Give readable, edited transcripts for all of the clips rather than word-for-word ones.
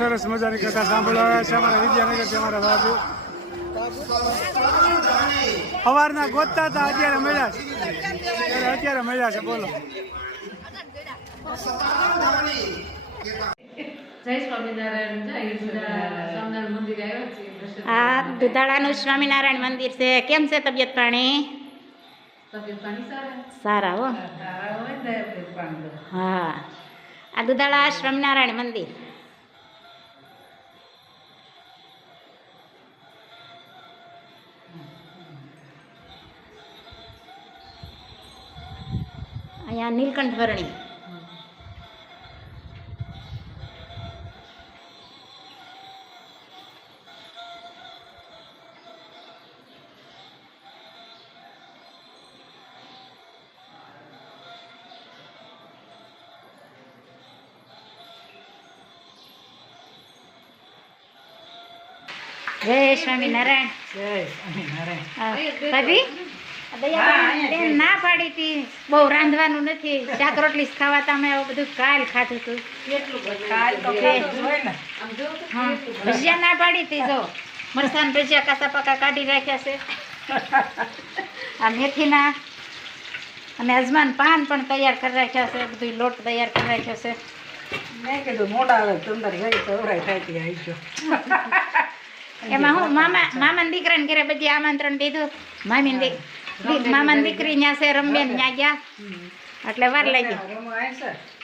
સરસ મજાની કથા સાંભળવા છે અમારા વિદ્યાનગરથી અમારા બાબુ સવારના ગોતતા હતા, અત્યારે મળ્યા છે. બોલો. હા, દુધાળાનું સ્વામિનારાયણ મંદિર છે. કેમ છે તબિયત પાણી? સારા હો. હા, આ દુધાળા સ્વામિનારાયણ મંદિર. અહીંયા નીલકંઠ વર્ણી. જય સ્વામિનારાયણ. ભાભી બેન ના પાડી હતી બહુ રાંધવાનું નથી, શાક રોટલી ખાવા તમે બધું કાલ ખાધું હતું. હા, ભજીયા ના પાડી હતી. જો મરસાન ભજીયા કાસા પાકા કાઢી રાખ્યા છે. આ મેથીના અને અજમાન પાન પણ તૈયાર કરી રાખ્યા છે. બધું લોટ તૈયાર કરી રાખ્યો છે. મેં કીધું મોડા આવે અંદર ગઈ તો અવરાય થાય આવી ગયો. એમાં હું મામાના દીકરાને ઘરે બધી આમંત્રણ દીધું. મામાની દીકરી ત્યાં છે, રમબેન ત્યાં ગયા એટલે વાર લાગી.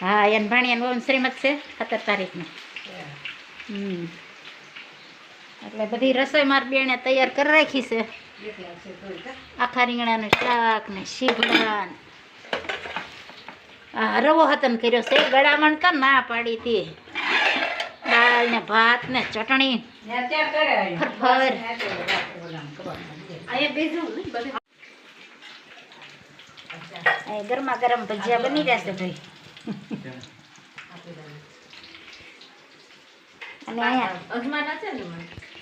હા, એને ભાણિયાનું બહુ શ્રીમત છે 17 તારીખને. એટલે બધી રસોઈ મારી બેને તૈયાર કરી રાખી છે. આખા રીંગણાનું શાક ને શીભડા, રવો હતન કર્યો છે. ગળામણ તો ના પાડી હતી. દાળ ને ભાત ને ચટણી ફરફર. ગરમા ગરમ ભજીયા બની જશે ભાઈ. અને અહીંયા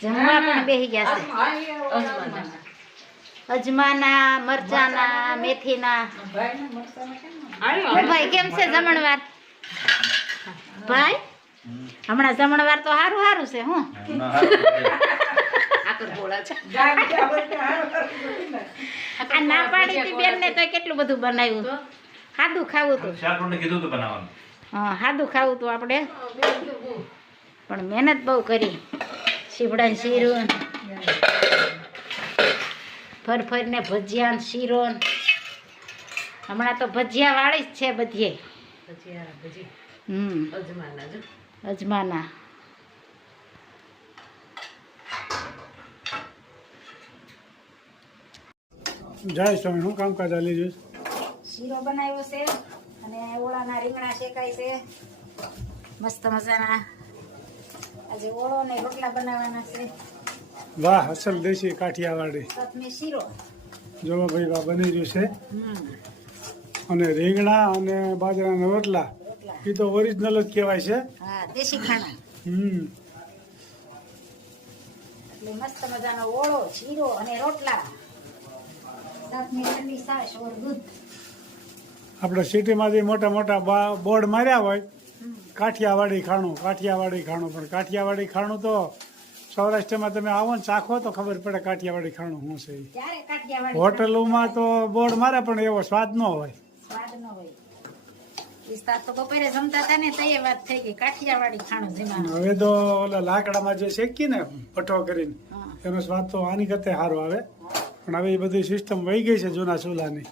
જમવા પણ બેસી ગયા છે. અજમાના, મરચાના, મેથીના. ભાઈ કેમ છે જમણવાર? ભાઈ હમણાં જમણવાર તો સારું છે. હું આ ના પાડી હતી બેન ને તો કેટલું બધું બનાવ્યું. સાદું ખાવું હતું. હા, સાદું ખાવું હતું આપણે, પણ મહેનત બહુ કરી. શીભડા ને શીરો, ફરફર ને ભજીયા ને શીરો. હમણાં તો ભજીયા વાળી જ છે બધીએ. અજમાના. જય સ્વામી. શું કામકાજ ચાલી રહ્યું? શીરો બનાવ્યો છે અને ઓળાના રીંગણા શેકાય છે મસ્ત મજાના. આજે ઓળો ને રોટલા બનાવવાના છે. વાહ, અસલ દેશી કાઠિયાવાડી. સાથે શીરો જો ભાઈ વાહ બની રહ્યું છે. અને રીંગણા અને બાજરાના રોટલા એ તો ઓરિજિનલ જ કહેવાય છે. હા, દેશી ખાણા. એટલે મસ્ત મજાનો ઓળો, શીરો અને રોટલા. આપણે સિટીમાંથી મોટા મોટા બોર્ડ માર્યા હોય કાઠિયાવાડી ખાણું, પણ કાઠિયાવાડી ખાણું તો સૌરાષ્ટ્રમાં તમે આવો ને ચાખો તો ખબર પડે કાઠિયાવાડી ખાણું શું છે. હોટલોમાં તો બોર્ડ મારે પણ એવો સ્વાદ ન હોય. હવે તો ઓલા લાકડામાં જે શેકી ને ભઠ્ઠો કરીને એનો સ્વાદ તો આની કરતા સારો આવે. પણ હવે એ બધી સિસ્ટમ વહી ગઈ છે જૂના ચૂલાની.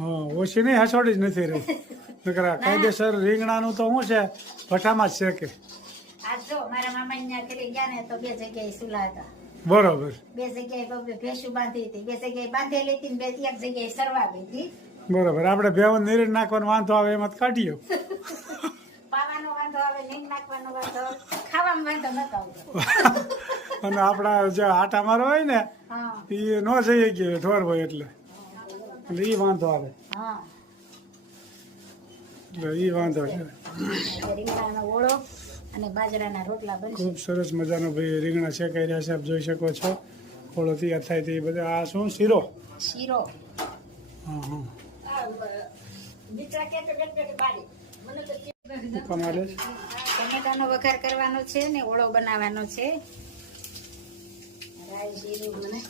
હા, ઓછી નહીં, હસોડી જ નથી રહી. કાયદેસર રીંગણાનું તો શું છે, ભઠ્ઠામાં જ શેકે. બરોબર. 2 જગ્યાએ ભેંસું બાંધી હતી, 2 જગ્યાએ બાંધેલી હતી, 1 જગ્યાએ સરવા હતી. બરોબર. આપણે ભેવન નીરણ નાખવાનો વાંધો આવે એમાં કાઢીએ. પાવાનો વાંધો આવે, નીર નાખવાનો વાંધો, ખાવાનો વાંધો નતો આવતો. અને આપણા જે આટા મારો હોય ને એ ન જઈ ગયો ઢોર હોય એટલે એ વાંધો આવે. એટલે એ વાંધો છે. રીંગણાનો ઓળો અને બાજરાના રોટલા બનશે. ખૂબ સરસ મજાનો ભાઈ રીંગણા શેકાઈ રહ્યા છે, આપ જોઈ શકો છો. ઓળો તૈયાર થાય તે બધા. આ શું? શીરો. હા. હુકમ આલે છે. ટમેટાનો વઘાર કરવાનો છે ને ઓળો બનાવવાનો છે. રાઈ જીરું અને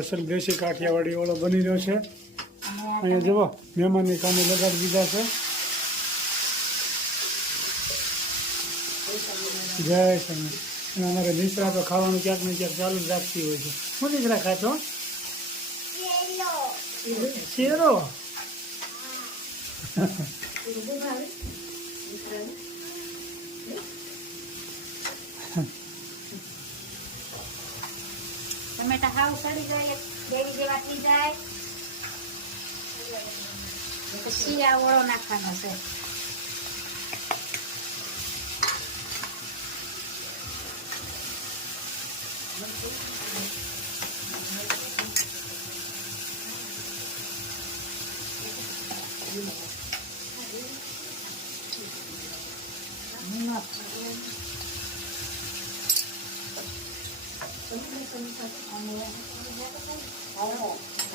અસલ દેશી કાઠિયાવાડી ઓળો બની રહ્યો છે. અહીંયા જુઓ મહેમાનની કામે લગાડી દીધા છે. જય સ્વામી. અને અમારે નિશ્રા તો ખાવાનું ક્યાંક ને ક્યાંક ચાલુ જ રાખતી હોય છે. શું નિશ્રા ખાશો? શેરો. ટમેટા હાવ સડી જાય દેવી જેવા થઈ જાય પછી આ ઓળો નાખવાનો છે.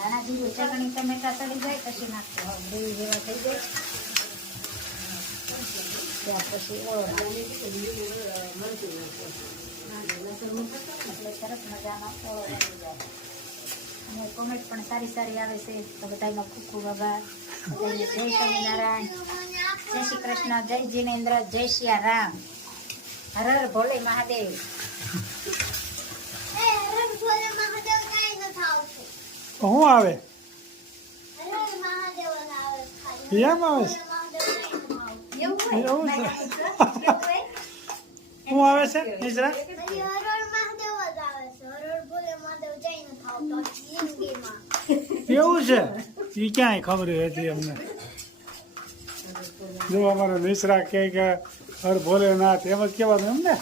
નાના જીરું ચટણી ટમેટા સડી જાય પછી નાખતો ગ્રેવી જેવા થઈ જાય ત્યાર પછી ઓળો એટલે સરસ મજાનો ઓળો બની જાય. અને કોમેન્ટ પણ સારી સારી આવે છે તો બધાનો ખૂબ ખૂબ આભાર. બધાને જય સ્વામિનારાયણ, જય શ્રી કૃષ્ણ, જય જીનેન્દ્ર, જય સિયા રામ, હર હર ભોલે મહાદેવ. શું આવે? એમ આવે છે? એવું છે? શું આવે છે નિશ્રા? એવું છે? એ ક્યાંય ખબર હતી અમને. જો અમારો નિશ્રા કે હર ભોલેનાથ એમ જ કહેવાનું એમ ને.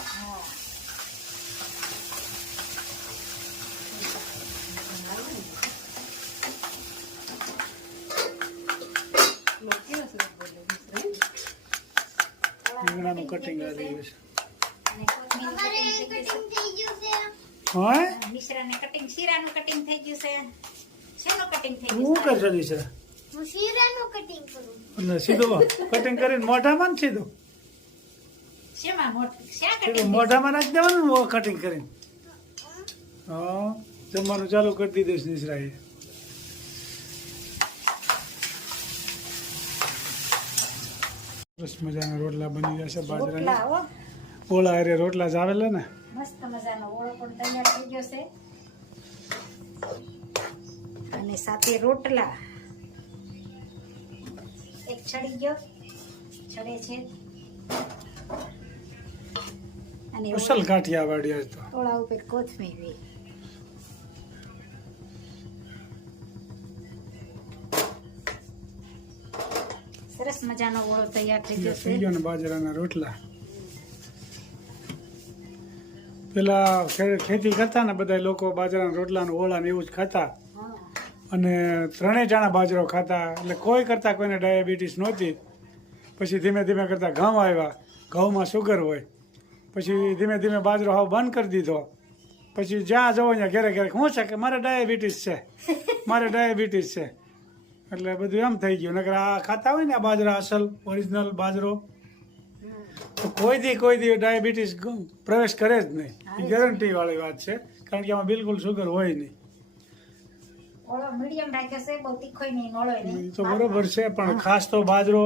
રીંગણાનું કટિંગ આવી ગયું છે. હા મિશ્રાને કટિંગ શીરાનું કટિંગ થઈ ગયું છે. શેનું કટિંગ થઈ શું ગયું? કરશો નિશ્રા? હું શીરાનું કટિંગ કરું. એટલે સીધું કટિંગ કરીને મોઢામાં ને સીધું શેમાં શા સીધું કટિંગ? મોઢામાં નાખી દેવાનું કટિંગ કરીને. હા જમવાનું ચાલુ કરી દીધું છે નિશ્રાએ. સરસ મજાના રોટલા બની ગયા છે રોટલા બાજરાના. હો ઓળા હારે રોટલા જ આવેલા ને. મસ્ત મજાનો ઓળો પણ તૈયાર થઈ ગયો છે અને સાથે રોટલા. એક છડી ગયો છડે છે અને અસલ કાઠિયાવાડી આજ તો. ઓળા ઉપર કોથમીર. સરસ મજાનો ઓળો તૈયાર થઈ ગયો થઈ છે. ગયો ને બાજરાના રોટલા. પેલા ખેતી કરતા ને બધા લોકો બાજરાના રોટલા ને ઓળા ને એવું જ ખાતા. હા. અને ત્રણેય જાણા બાજરો ખાતા એટલે કોઈ કરતા કોઈને ડાયાબિટીસ નહોતી. પછી ધીમે ધીમે કરતા ઘઉં આવ્યા. ઘઉંમાં સુગર હોય. પછી ધીમે ધીમે બાજરો હાવ બંધ કરી દીધો. પછી જ્યાં જવો ત્યાં ઘરે ઘરે શું છે કે મારે ડાયાબિટીસ છે, મારે ડાયાબિટીસ છે. એટલે બધું એમ થઈ ગયું. નકર આ ખાતા હોય ને આ બાજરા અસલ ઓરિજિનલ બાજરો તો કોઈ દી ડાયાબિટીસ પ્રવેશ કરે જ નહીં. એ ગેરંટી વાળી વાત છે. કારણ કે આમાં બિલકુલ સુગર હોય નહીં. ઓળો મીડિયમ રાખ્યો છે, બહુ તીખોય નહીં, મોળોય એ નહીં. તો બરોબર છે પણ ખાસ તો બાજરો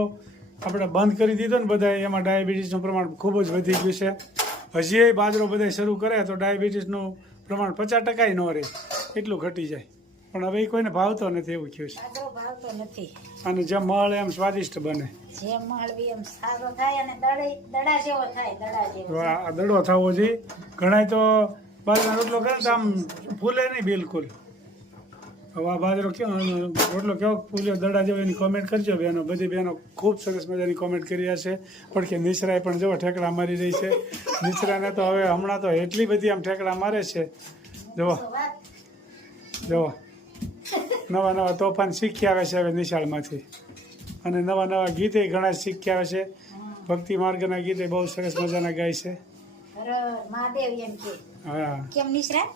આપણે બંધ કરી દીધો ને બધા એમાં ડાયાબિટીસનું પ્રમાણ ખૂબ જ વધી ગયું છે. હજી બાજરો બધા શરૂ કરે તો ડાયાબિટીસનું પ્રમાણ 50% ન રહે એટલું ઘટી જાય. પણ હવે એ કોઈને ભાવતો નથી એવું થયું છે. બાજરો ભાવતો નથી. અને જેમ મળે એમ સ્વાદિષ્ટ બને. જેમ મળવી એમ સારો થાય અને દડા જેવો થાય, દડા જેવો. તો આ દડો થવો જોઈએ. ઘણા તો બાજરાનો રોટલો કરે તો આમ ફૂલે નહીં બિલકુલ. હવે આ બાજરો કેવો રોટલો કેવો ફૂલ્યો દડા જેવો એની કોમેન્ટ કરજો બહેનો. બધી બહેનો ખૂબ સરસ મજાની કોમેન્ટ કરી છે. પણ કે નિશ્રાએ પણ જો ઠેકડા મારી રહી છે. નિશ્રાને તો હવે હમણાં તો એટલી બધી આમ ઠેકડા મારે છે. જુઓ જુઓ નવા નવા તોફાન શીખી આવે છે હવે નિશાળમાંથી. અને નવા નવા ગીતે ઘણા શીખી આવે છે. ભક્તિ માર્ગના ગીતે બહુ સરસ મજાના ગાય છે. હર મહાદેવ એમ કે હા કેમ નિશ્રા?